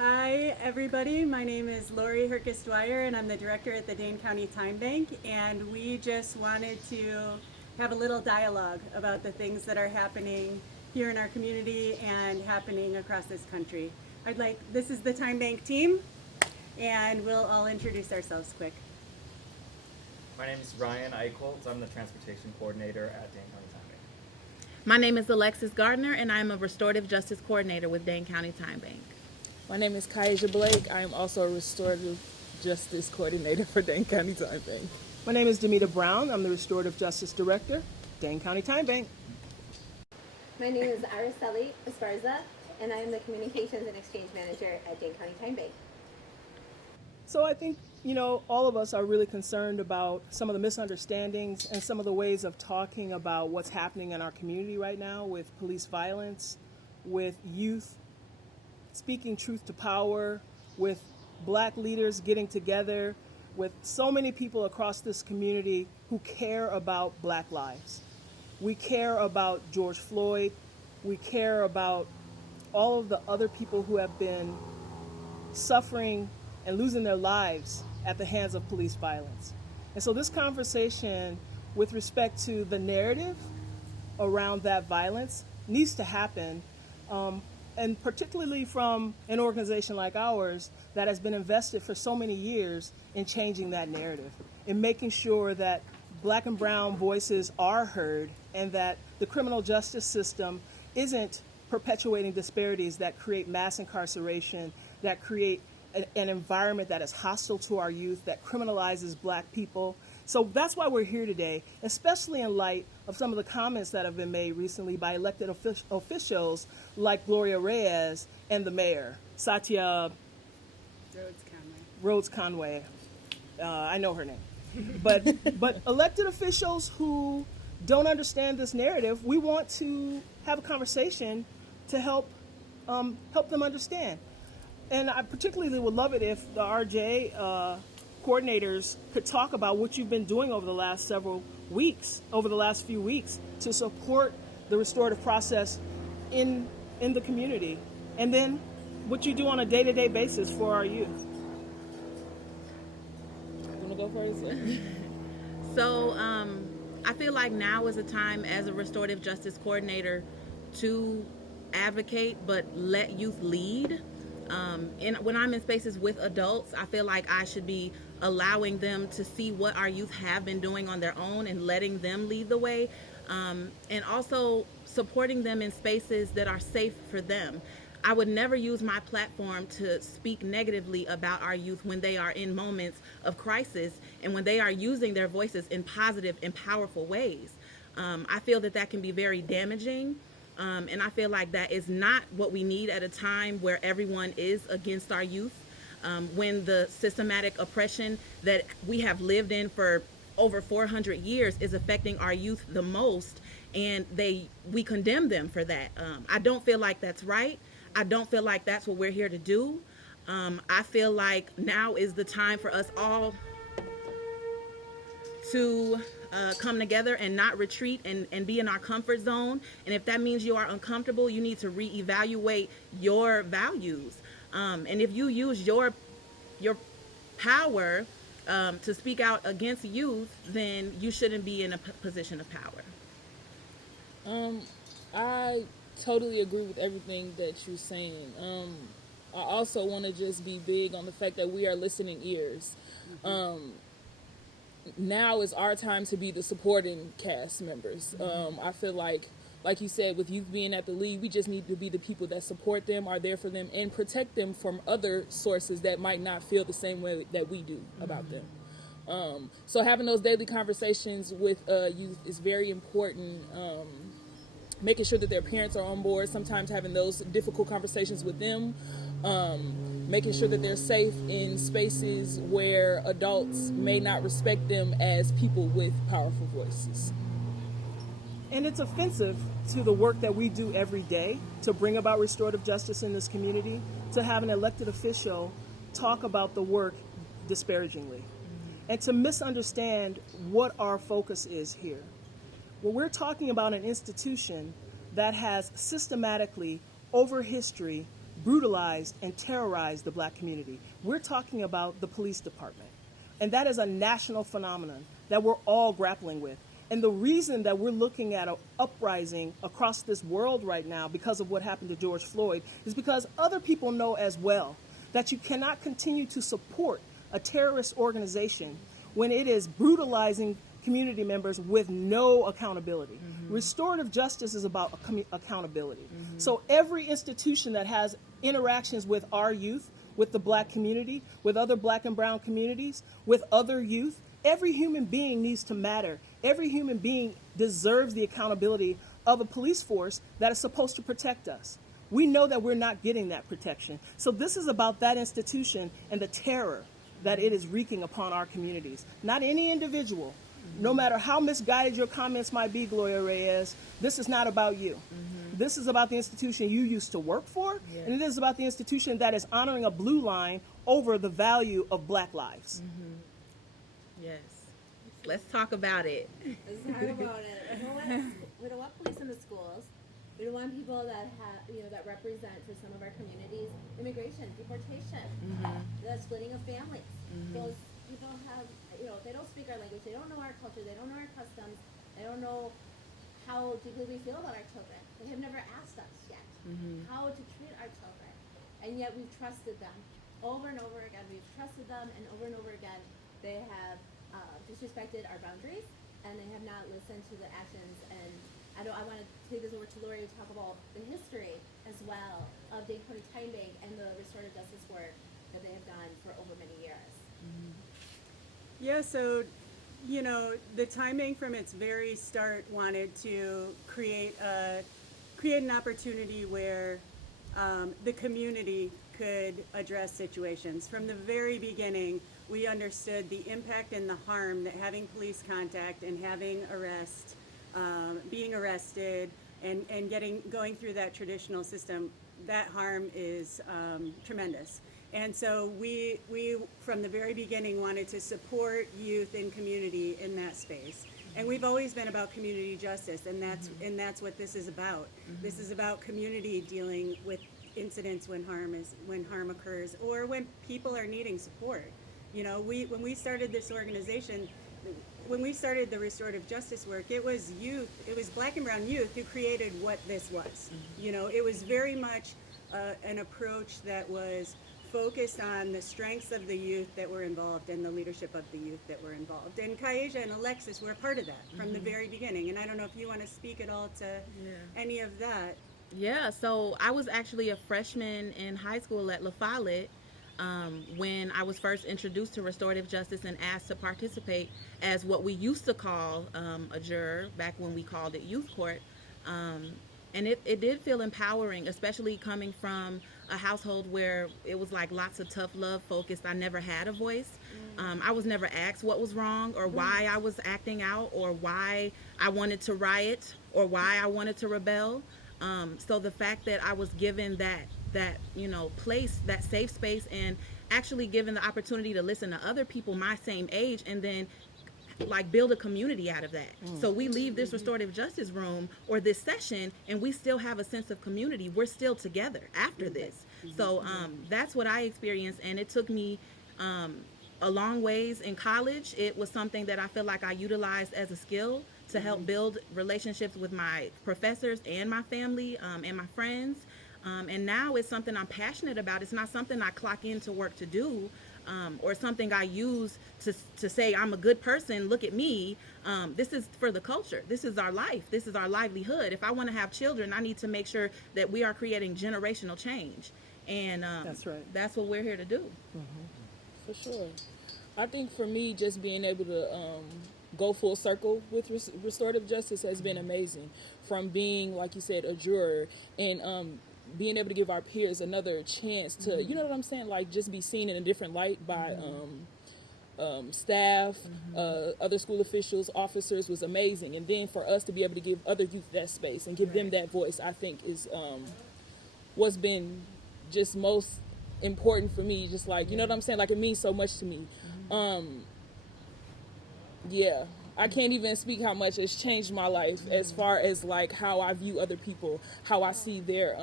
Hi, everybody. My name is Lori Herkis-Dwyer, and I'm the director at the Dane County TimeBank. And we just wanted to have a little dialogue about the things that are happening here in our community and happening across this country. This is the TimeBank team, and we'll all introduce ourselves quick. My name is Ryan Eichholz. I'm the transportation coordinator at Dane County TimeBank. My name is Alexis Gardner, and I'm a Restorative Justice coordinator with Dane County TimeBank. My name is Kaija Blake. I am also a Restorative Justice coordinator for Dane County TimeBank. My name is Demita Brown. I'm the Restorative Justice Director, Dane County TimeBank. My name is Araceli Esparza, and I am the Communications and Exchange Manager at Dane County TimeBank. So I think, all of us are really concerned about some of the misunderstandings and some of the ways of talking about what's happening in our community right now with police violence, with youth speaking truth to power, with black leaders getting together, with so many people across this community who care about black lives. We care about George Floyd. We care about all of the other people who have been suffering and losing their lives at the hands of police violence. And so this conversation with respect to the narrative around that violence needs to happen, and particularly from an organization like ours that has been invested for so many years in changing that narrative, in making sure that black and brown voices are heard and that the criminal justice system isn't perpetuating disparities that create mass incarceration, that create an environment that is hostile to our youth, that criminalizes black people. So that's why we're here today, especially in light of some of the comments that have been made recently by elected officials like Gloria Reyes and the mayor, Satya Rhodes Conway. I know her name. But elected officials who don't understand this narrative, we want to have a conversation to help them understand. And I particularly would love it if the RJ coordinators could talk about what you've been doing over the last few weeks to support the restorative process in the community, and then what you do on a day-to-day basis for our youth. You want to go first? So I feel like now is a time as a Restorative Justice coordinator to advocate, but let youth lead. When I'm in spaces with adults, I feel like I should be allowing them to see what our youth have been doing on their own and letting them lead the way, and also supporting them in spaces that are safe for them. I would never use my platform to speak negatively about our youth when they are in moments of crisis and when they are using their voices in positive and powerful ways. I feel that can be very damaging. And I feel like that is not what we need at a time where everyone is against our youth, when the systematic oppression that we have lived in for over 400 years is affecting our youth the most, and we condemn them for that. I don't feel like that's right. I don't feel like that's what we're here to do. I feel like now is the time for us all to come together and not retreat and be in our comfort zone. And if that means you are uncomfortable, you need to reevaluate your values. And if you use your power to speak out against youth, then you shouldn't be in a position of power. I totally agree with everything that you're saying. I also want to just be big on the fact that we are listening ears. Now is our time to be the supporting cast members. I feel like you said, with youth being at the lead, we just need to be the people that support them, are there for them, and protect them from other sources that might not feel the same way that we do about them. So having those daily conversations with youth is very important. Making sure that their parents are on board, sometimes having those difficult conversations with them. Making sure that they're safe in spaces where adults may not respect them as people with powerful voices. And it's offensive to the work that we do every day to bring about restorative justice in this community, to have an elected official talk about the work disparagingly, and to misunderstand what our focus is here. Well, we're talking about an institution that has systematically, over history, brutalized and terrorized the black community. We're talking about the police department. And that is a national phenomenon that we're all grappling with. And the reason that we're looking at an uprising across this world right now because of what happened to George Floyd is because other people know as well that you cannot continue to support a terrorist organization when it is brutalizing community members with no accountability. Restorative justice is about accountability. So every institution that has interactions with our youth, with the black community, with other black and brown communities, with other youth, every human being needs to matter. Every human being deserves the accountability of a police force that is supposed to protect us. We know that we're not getting that protection. So this is about that institution and the terror that it is wreaking upon our communities. Not any individual. No matter how misguided your comments might be, Gloria Reyes, this is not about you. This is about the institution you used to work for, and it is about the institution that is honoring a blue line over the value of black lives. Yes. Let's talk about it. Let's talk about it. We don't want police in the schools. We don't want people that have, that represent for some of our communities immigration, deportation, the splitting of families. Those people have, if they don't speak our language, they don't know our culture, they don't know our customs, they don't know how deeply we feel about our children. They have never asked us yet how to treat our children, and yet we've trusted them over and over again. We've trusted them, and over again, they have disrespected our boundaries, and they have not listened to the actions. And I want to take this over to Lori to talk about the history as well of Dane County TimeBank and the restorative justice work that they have done for over many years. Yeah, so, the TimeBank from its very start wanted to create an opportunity where the community could address situations. From the very beginning, we understood the impact and the harm that having police contact and having being arrested and going through that traditional system, that harm is tremendous. And so we from the very beginning wanted to support youth and community in that space. And we've always been about community justice, and that's what this is about. This is about community dealing with incidents when harm occurs or when people are needing support. When we started this organization, when we started the restorative justice work, it was black and brown youth who created what this was. It was very much an approach that was focused on the strengths of the youth that were involved and the leadership of the youth that were involved. And Kaeja and Alexis were a part of that from the very beginning. And I don't know if you want to speak at all to any of that. Yeah, so I was actually a freshman in high school at La Follette when I was first introduced to restorative justice and asked to participate as what we used to call a juror, back when we called it youth court. And it did feel empowering, especially coming from a household where it was like lots of tough love focused. I never had a voice. I was never asked what was wrong or why I was acting out or why I wanted to riot or why I wanted to rebel. So the fact that I was given that place, that safe space, and actually given the opportunity to listen to other people my same age and then build a community out of that. So we leave this restorative justice room or this session and we still have a sense of community. We're still together after this. So that's what I experienced, and it took me a long ways in college. It was something that I feel like I utilized as a skill to help build relationships with my professors and my family and my friends. And now it's something I'm passionate about. It's not something I clock into work to do. Or something I use to say I'm a good person, look at me. This is for the culture. This is our life. This is our livelihood. If I want to have children, I need to make sure that we are creating generational change. And that's right. That's what we're here to do. For sure. I think for me, just being able to go full circle with restorative justice has been amazing. From being, like you said, a juror and being able to give our peers another chance to, you know what I'm saying, just be seen in a different light by staff, other school officials, officers was amazing. And then for us to be able to give other youth that space and give them that voice, I think is what's been just most important for me. Just you know what I'm saying, it means so much to me. Yeah, I can't even speak how much it's changed my life as far as how I view other people, how I see their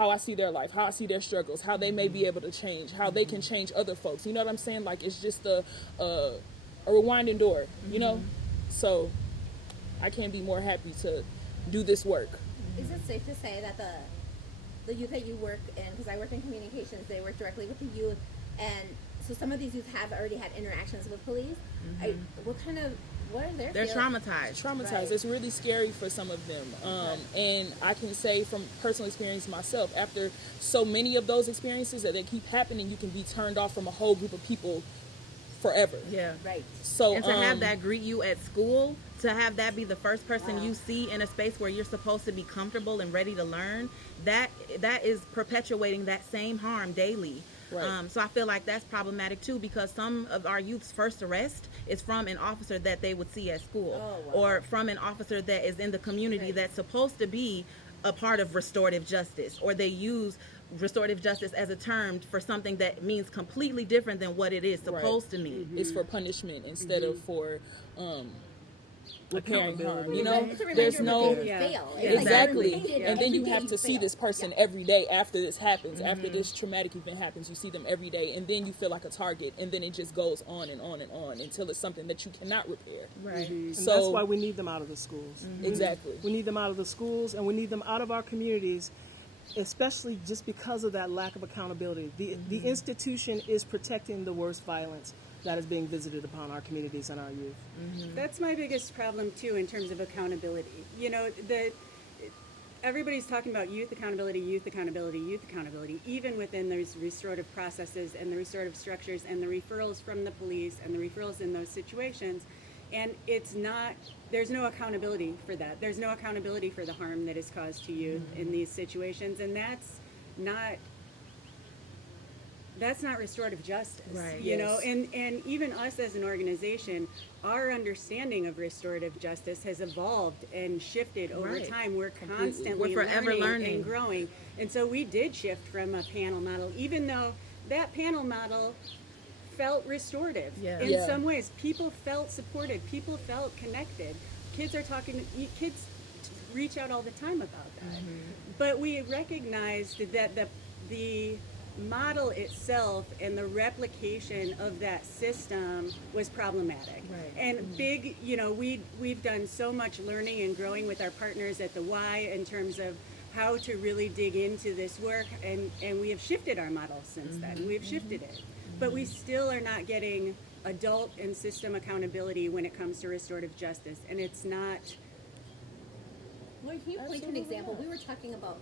how I see their life, how I see their struggles, how they may be able to change, how they can change other folks. You know what I'm saying? Like, it's just a rewinding door, you know? So I can't be more happy to do this work. Is it safe to say that the youth that you work in, because I work in communications, they work directly with the youth, and so some of these youth have already had interactions with police. What are their They're feelings? traumatized. Right. It's really scary for some of them. And I can say from personal experience myself, after so many of those experiences that they keep happening, you can be turned off from a whole group of people forever. Yeah. Right. So And to have that greet you at school, to have that be the first person you see in a space where you're supposed to be comfortable and ready to learn, that is perpetuating that same harm daily. Right. So I feel like that's problematic too, because some of our youth's first arrest is from an officer that they would see at school, or from an officer that is in the community that's supposed to be a part of restorative justice, or they use restorative justice as a term for something that means completely different than what it is supposed to mean. It's for punishment instead of for repairing harm. You It's know, a reminder there's of no when you fail. It's like exactly, reminded and then every you day have to see fail. this person every day after this happens, after this traumatic event happens. You see them every day, and then you feel like a target, and then it just goes on and on and on until it's something that you cannot repair. Right. And So that's why we need them out of the schools. exactly. We need them out of the schools, and we need them out of our communities, especially just because of that lack of accountability. The institution is protecting the worst violence that is being visited upon our communities and our youth. That's my biggest problem too in terms of accountability. You know, everybody's talking about youth accountability, even within those restorative processes and the restorative structures and the referrals from the police and the referrals in those situations. And there's no accountability for that. There's no accountability for the harm that is caused to youth in these situations. And that's not restorative justice, Right. you know, and even us as an organization, our understanding of restorative justice has evolved and shifted over Right. time. We're constantly We're forever learning and growing. And so we did shift from a panel model, even though that panel model felt restorative. Yeah. In Yeah. some ways, people felt supported, people felt connected. Kids reach out all the time about that. But we recognized that the model itself and the replication of that system was problematic. Right. And we've done so much learning and growing with our partners at the Y in terms of how to really dig into this work, and we have shifted our model since then. We've shifted it. But we still are not getting adult and system accountability when it comes to restorative justice. And it's not. Well, can you point to an example? We were talking about,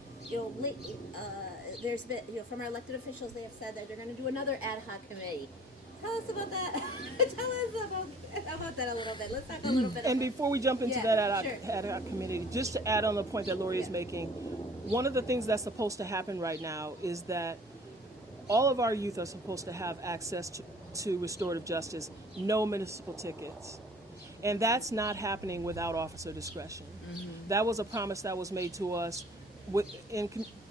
there's been, from our elected officials, they have said that they're going to do another ad hoc committee. Tell us about that. Tell us about that a little bit. Let's talk a little bit And about before we jump into Yeah, that sure. ad hoc committee, just to add on the point that Lori is making, one of the things that's supposed to happen right now is that all of our youth are supposed to have access to restorative justice, no municipal tickets. And that's not happening without officer discretion. That was a promise that was made to us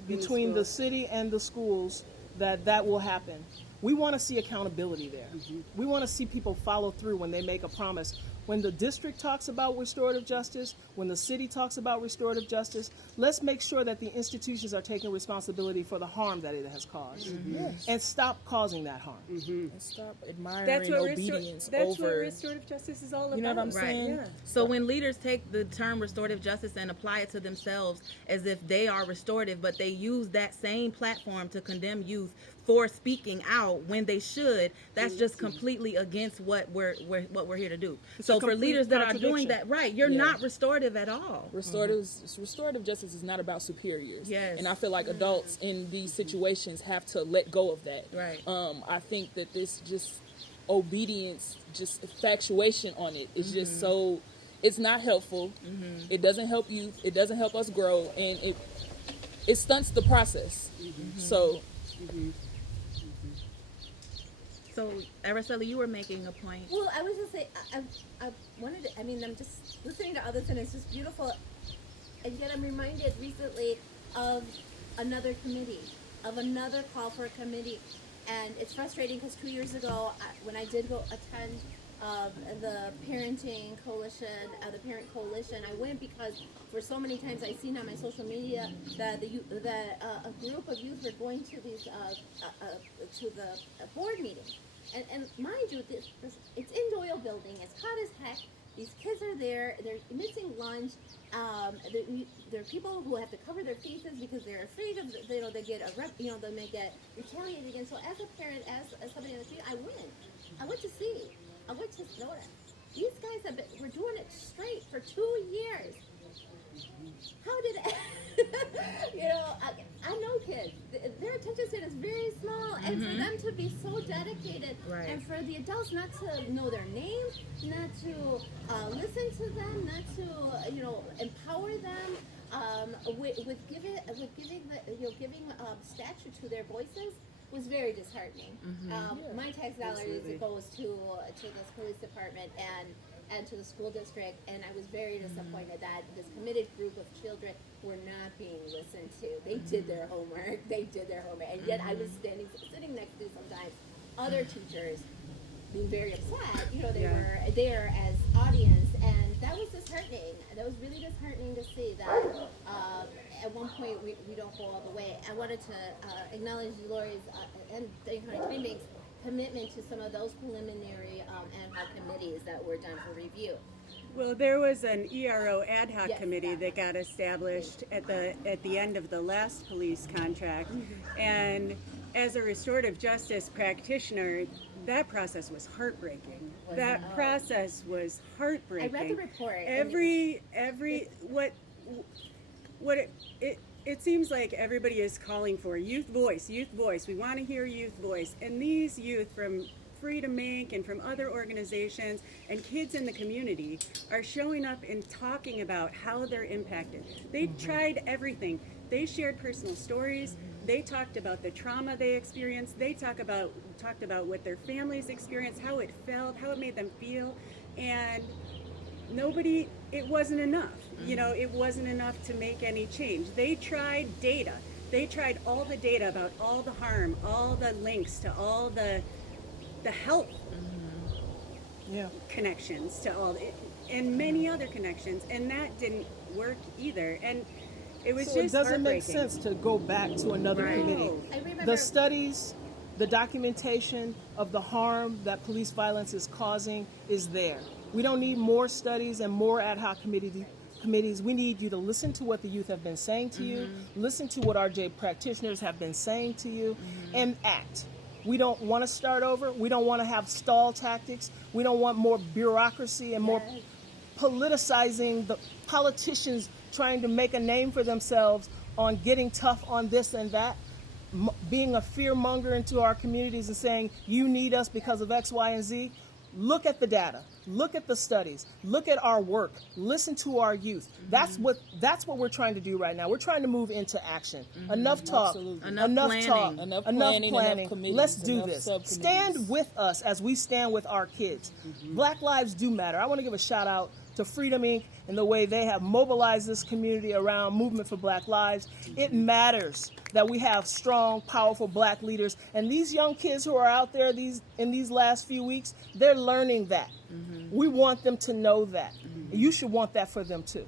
between the city and the schools that will happen. We want to see accountability there. We want to see people follow through when they make a promise. When the district talks about restorative justice, when the city talks about restorative justice, let's make sure that the institutions are taking responsibility for the harm that it has caused. And stop causing that harm. And stop admiring That's what obedience what over. restorative justice is all about. You know what I'm saying? Yeah. So when leaders take the term restorative justice and apply it to themselves as if they are restorative, but they use that same platform to condemn youth for speaking out when they should, that's just completely against what we're here to do. So for leaders that are doing that, right, you're not restorative at all. Restorative justice is not about superiors. Yes. And I feel like adults in these situations have to let go of that. Right. I think that this just obedience, just infatuation on it is just so, it's not helpful. It doesn't help youth. It doesn't help us grow. And it stunts the process. So. So, Araceli, you were making a point. Well, I was just saying, I wanted to, I'm just listening to others, and it's just beautiful. And yet I'm reminded recently of another committee, of another call for a committee. And it's frustrating because 2 years ago, when I did go attend of the parenting coalition, the parent coalition. I went because for so many times I've seen on my social media that a group of youth were going to these to the board meeting, and mind you, it's in Doyle Building. It's hot as heck. These kids are there. They're missing lunch. There are people who have to cover their faces because they're afraid of they get they may get retaliated against. So as a parent, as somebody on the street, I went to see. I went to notice. These guys were doing it straight for 2 years. How did I know kids. Their attention span is very small, and for them to be so dedicated, and for the adults not to know their names, not to listen to them, not to empower them with giving stature to their voices was very disheartening. My tax dollars goes to this police department and to the school district, and I was very disappointed that this committed group of children were not being listened to. They did their homework, and yet I was sitting next to sometimes other teachers being very upset. They were there as audience, and that was disheartening. That was really disheartening to see that at one point we don't go all the way. I wanted to acknowledge Lori's and Dane County TimeBank's commitment to some of those preliminary ad hoc committees that were done for review. Well, there was an ERO ad hoc committee that got established at the end of the last police contract, and as a restorative justice practitioner, that process was heartbreaking. Process was heartbreaking. I read the report. It seems like everybody is calling for youth voice. We want to hear youth voice. And these youth from Freedom Inc. and from other organizations and kids in the community are showing up and talking about how they're impacted. They tried everything. They shared personal stories. They talked about the trauma they experienced. They talked about what their families experienced, how it felt, how it made them feel. And it wasn't enough. It wasn't enough to make any change. They tried data. They tried all the data about all the harm, all the links to all the health connections to all, and many other connections, and that didn't work either. And it was so just it doesn't make heartbreaking. sense to go back to another committee. I remember The studies, the documentation of the harm that police violence is causing is there. We don't need more studies and more ad hoc committees. We need you to listen to what the youth have been saying to you, listen to what RJ practitioners have been saying to you, and act. We don't want to start over. We don't want to have stall tactics. We don't want more bureaucracy and more politicizing, the politicians trying to make a name for themselves on getting tough on this and that, being a fear monger into our communities and saying, you need us because of X, Y, and Z. Look at the data. Look at the studies. Look at our work. Listen to our youth. That's what we're trying to do right now. We're trying to move into action. Enough talk. Absolutely. Enough talk. planning. Enough Planning. enough committees, Let's do enough this. subcommittees. Stand with us as we stand with our kids. Black lives do matter. I want to give a shout out to Freedom Inc. and the way they have mobilized this community around Movement for Black Lives. It matters that we have strong, powerful black leaders. And these young kids who are out there in these last few weeks, they're learning that. We want them to know that. You should want that for them too.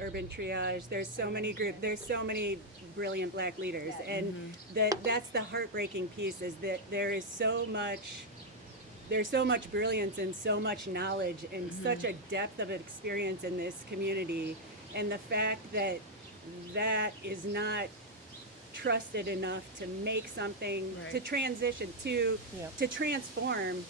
Urban triage. There's so many groups. There's so many brilliant black leaders, and that's the heartbreaking piece, is that there's so much brilliance and so much knowledge and such a depth of experience in this community, and the fact that that is not trusted enough to make something, to transition, to transform,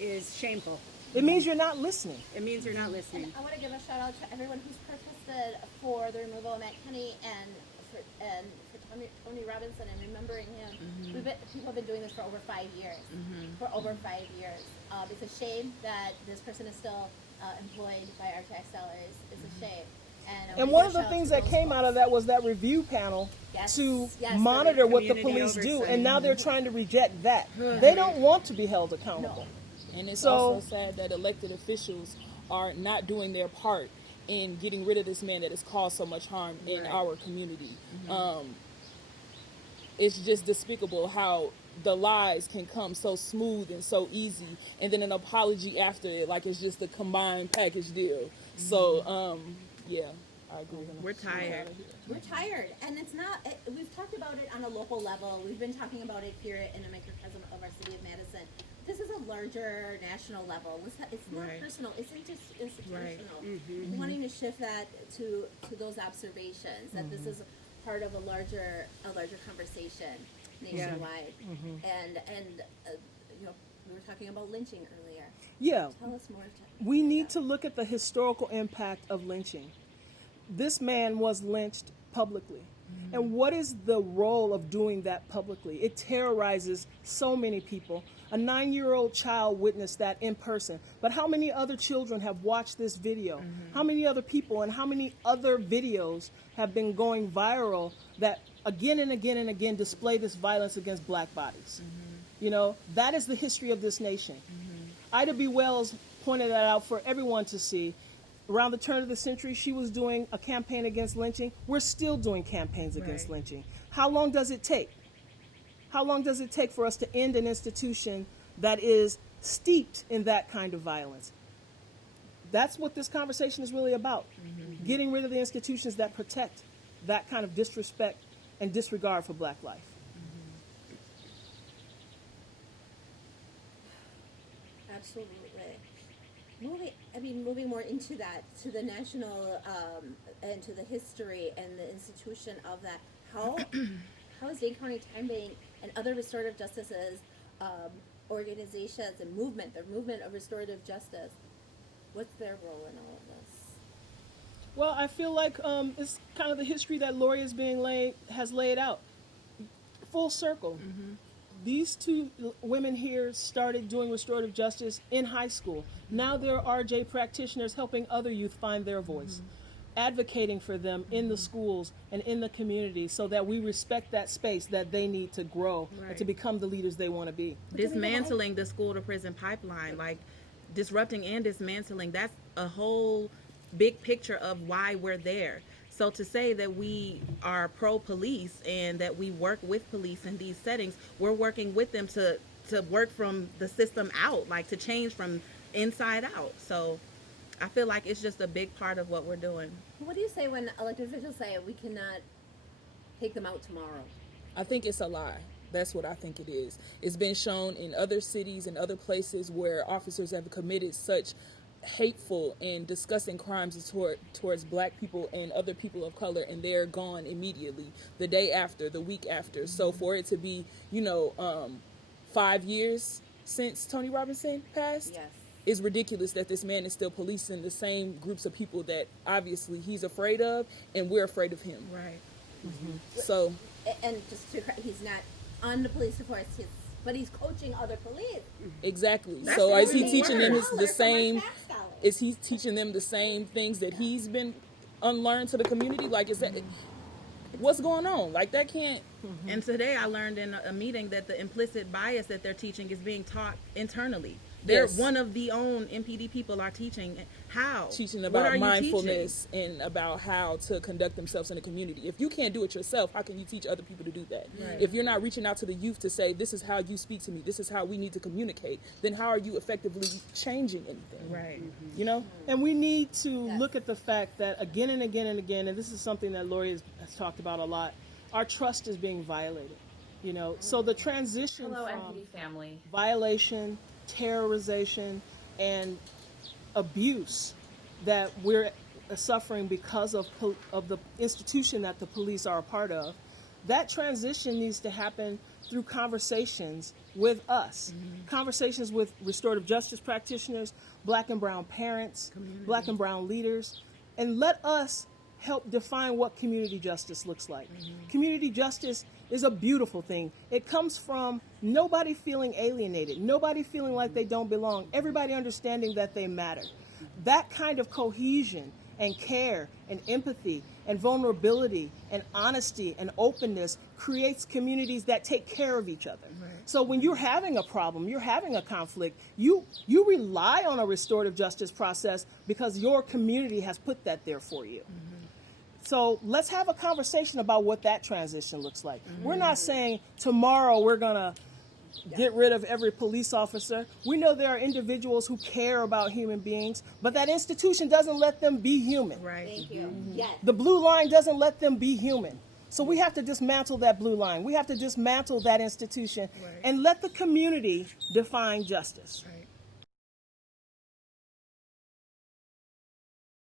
is shameful. It means you're not listening. It means you're not listening. And I want to give a shout out to everyone who's protested for the removal of Matt Kenny and for Tony Robinson and remembering him. People have been doing this for over 5 years. It's a shame that this person is still employed by our tax dollars. It's a shame. And one of the things that came out of that was that review panel to monitor what the police do, and now they're trying to reject that. They don't want to be held accountable. And it's also sad that elected officials are not doing their part in getting rid of this man that has caused so much harm in our community. It's just despicable how the lies can come so smooth and so easy, and then an apology after it, like it's just a combined package deal. So, yeah, I agree. We're tired. We're tired, and it's not. We've talked about it on a local level. We've been talking about it here in a microcosm of our city of Madison. This is a larger national level. It's not Right. personal. It's just institutional. Right. Wanting to shift that to those observations that this is part of a larger conversation nationwide. And you know, we were talking about lynching earlier. Yeah, Tell us more. we need to look at the historical impact of lynching. This man was lynched publicly. And what is the role of doing that publicly? It terrorizes so many people. A 9-year-old child witnessed that in person. But how many other children have watched this video? How many other people and how many other videos have been going viral that again and again and again display this violence against black bodies? You know, that is the history of this nation. Ida B. Wells pointed that out for everyone to see. Around the turn of the century, she was doing a campaign against lynching. We're still doing campaigns against Right. lynching. How long does it take? How long does it take for us to end an institution that is steeped in that kind of violence? That's what this conversation is really about. Getting rid of the institutions that protect that kind of disrespect and disregard for black life. Absolutely. Moving more into that, to the national, and to the history and the institution of that. How is Dane County TimeBank and other restorative justices, organizations and the movement of restorative justice, what's their role in all of this? Well, I feel like it's kind of the history that Lori has laid out. Full circle. These two women here started doing restorative justice in high school. Now they're RJ practitioners helping other youth find their voice, advocating for them in the schools and in the community so that we respect that space that they need to grow and Right. to become the leaders they want to be. Dismantling the school to prison pipeline, like disrupting and dismantling, that's a whole big picture of why we're there. So to say that we are pro-police and that we work with police in these settings, we're working with them to work from the system out, like to change from inside out. So I feel like it's just a big part of what we're doing. What do you say when elected officials say we cannot take them out tomorrow? I think it's a lie. That's what I think it is. It's been shown in other cities and other places where officers have committed such hateful and disgusting crimes towards black people and other people of color, and they're gone immediately, the day after, the week after. So for it to be, 5 years since Tony Robinson passed, Yes. is ridiculous that this man is still policing the same groups of people that obviously he's afraid of, and we're afraid of him. Right. So And just to he's not on the police force, but he's coaching other police. exactly. That's So is he even teaching them worse. the same? Is he teaching them the same things that he's been unlearned to the community? Like, is that what's going on? Like, that can't. And today I learned in a meeting that the implicit bias that they're teaching is being taught internally. They're Yes. one of the own MPD people are teaching how. Teaching What about are you mindfulness and about how to conduct themselves in the community. If you can't do it yourself, how can you teach other people to do that? Right. If you're not reaching out to the youth to say, this is how you speak to me, this is how we need to communicate, then how are you effectively changing anything? Right. You know? And we need to Yes. look at the fact that again and again and again, and this is something that Lori has talked about a lot, our trust is being violated. So the transition Hello, from MPD family. violation, terrorization, and abuse that we're suffering because of the institution that the police are a part of, that transition needs to happen through conversations with us, conversations with restorative justice practitioners, black and brown parents, black and brown leaders, and let us help define what community justice looks like. Community justice is a beautiful thing. It comes from nobody feeling alienated, nobody feeling like they don't belong, everybody understanding that they matter. That kind of cohesion and care and empathy and vulnerability and honesty and openness creates communities that take care of each other. Right. So when you're having a problem, you're having a conflict, you rely on a restorative justice process because your community has put that there for you. So let's have a conversation about what that transition looks like. We're not saying tomorrow we're going to get rid of every police officer. We know there are individuals who care about human beings, but that institution doesn't let them be human. Right. Thank you. Yes. The blue line doesn't let them be human. So we have to dismantle that blue line. We have to dismantle that institution and let the community define justice. Right.